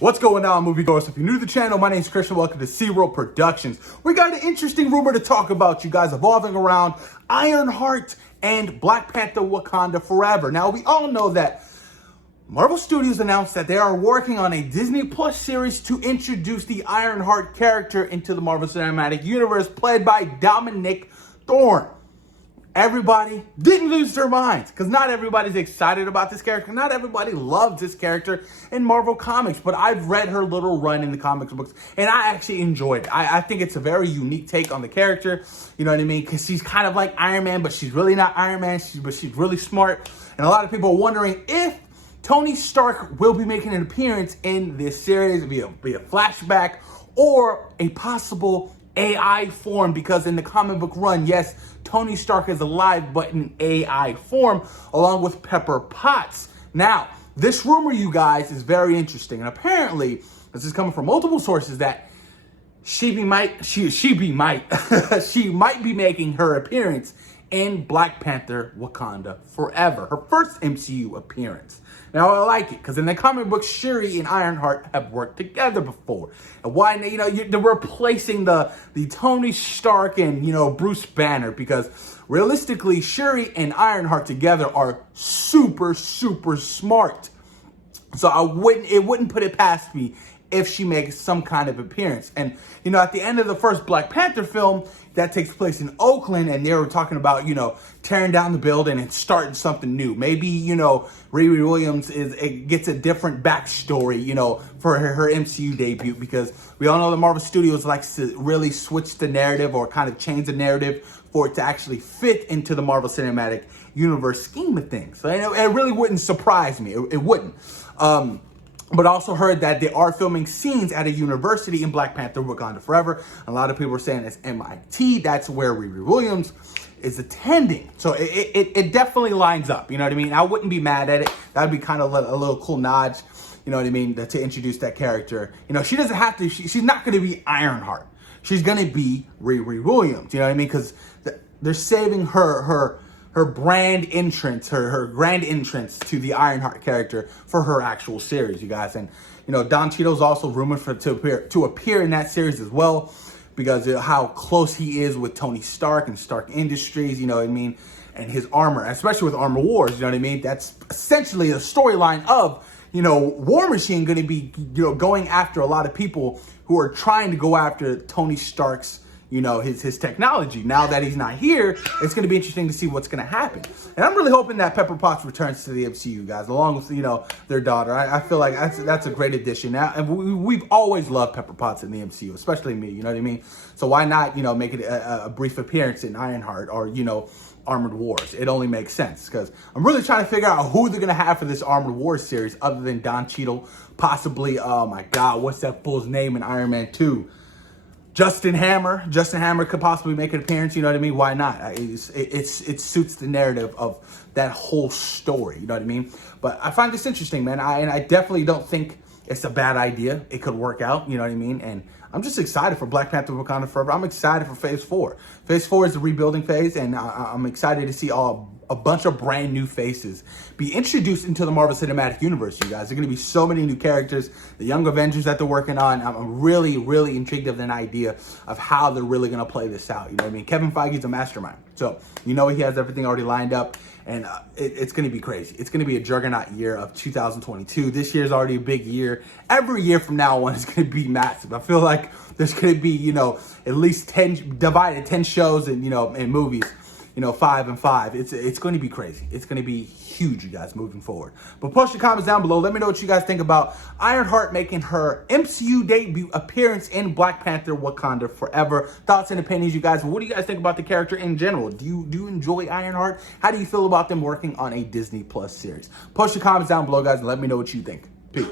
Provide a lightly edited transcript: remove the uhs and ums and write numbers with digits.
What's going on, moviegoers? If you're new to the channel, my name is Christian. Welcome to SeaWorld Productions. We got an interesting rumor to talk about, you guys, evolving around Ironheart and Black Panther Wakanda Forever. Now, we all know that Marvel Studios announced that they are working on a Disney Plus series to introduce the Ironheart character into the Marvel Cinematic Universe, played by Dominic Thorne. Everybody didn't lose their minds, because not everybody's excited about this character. Not everybody loves this character in Marvel Comics, but I've read her little run in the comics books, and I actually enjoyed it. I think it's a very unique take on the character, you know what I mean? Because she's kind of like Iron Man, but she's really not Iron Man, but she's really smart. And a lot of people are wondering if Tony Stark will be making an appearance in this series, be a flashback or a possible AI form, because in the comic book run, yes, Tony Stark is alive, but in AI form, along with Pepper Potts. Now, this rumor, you guys, is very interesting, and apparently, this is coming from multiple sources, that she might be making her appearance in Black Panther Wakanda Forever, her first MCU appearance. Now, I like it, because in the comic books, Shuri and Ironheart have worked together before. And why, they're replacing the Tony Stark and, Bruce Banner, because realistically, Shuri and Ironheart together are super, super smart. So it wouldn't put it past me if she makes some kind of appearance. And, at the end of the first Black Panther film, that takes place in Oakland, and they were talking about, tearing down the building and starting something new. Maybe, Riri Williams gets a different backstory, for her MCU debut, because we all know that Marvel Studios likes to really switch the narrative or kind of change the narrative for it to actually fit into the Marvel Cinematic Universe scheme of things. So it really wouldn't surprise me. It wouldn't. But also heard that they are filming scenes at a university in Black Panther Wakanda Forever. A lot of people are saying it's MIT. That's where Riri Williams is attending. So it definitely lines up. You know what I mean? I wouldn't be mad at it. That would be kind of a little cool nod. You know what I mean? To introduce that character. She doesn't have to. She's not going to be Ironheart. She's going to be Riri Williams. You know what I mean? Because they're saving her brand entrance, her grand entrance to the Ironheart character for her actual series, you guys. And, Don Cheadle's also rumored to appear in that series as well, because of how close he is with Tony Stark and Stark Industries, you know what I mean, and his armor, especially with Armor Wars, you know what I mean. That's essentially the storyline of, War Machine going to be, going after a lot of people who are trying to go after Tony Stark's, his technology. Now that he's not here, it's going to be interesting to see what's going to happen. And I'm really hoping that Pepper Potts returns to the MCU, guys, along with, their daughter. I feel like that's a great addition. Now, and we've always loved Pepper Potts in the MCU, especially me, you know what I mean? So why not, make it a brief appearance in Ironheart or, Armored Wars? It only makes sense, because I'm really trying to figure out who they're going to have for this Armored Wars series other than Don Cheadle, possibly, oh my God, what's that fool's name in Iron Man 2? Justin Hammer. Justin Hammer could possibly make an appearance, you know what I mean? Why not? It suits the narrative of that whole story, you know what I mean? But I find this interesting, man. And I definitely don't think it's a bad idea. It could work out, you know what I mean? And I'm just excited for Black Panther Wakanda Forever. I'm excited for Phase 4. Phase 4 is the rebuilding phase, and I'm excited to see a bunch of brand new faces be introduced into the Marvel Cinematic Universe, you guys. There are going to be so many new characters, the Young Avengers that they're working on. I'm really, really intrigued of an idea of how they're really going to play this out, you know what I mean? Kevin Feige's a mastermind, so he has everything already lined up, and it's going to be crazy. It's going to be a juggernaut year of 2022. This year's already a big year. Every year from now on is going to be massive. I feel like there's going to be, at least 10 shows and, and movies, 5 and 5. It's going to be crazy. It's going to be huge, you guys, moving forward. But post your comments down below. Let me know what you guys think about Ironheart making her MCU debut appearance in Black Panther Wakanda Forever. Thoughts and opinions, you guys. What do you guys think about the character in general? Do you enjoy Ironheart? How do you feel about them working on a Disney Plus series? Post your comments down below, guys, and let me know what you think. Peace.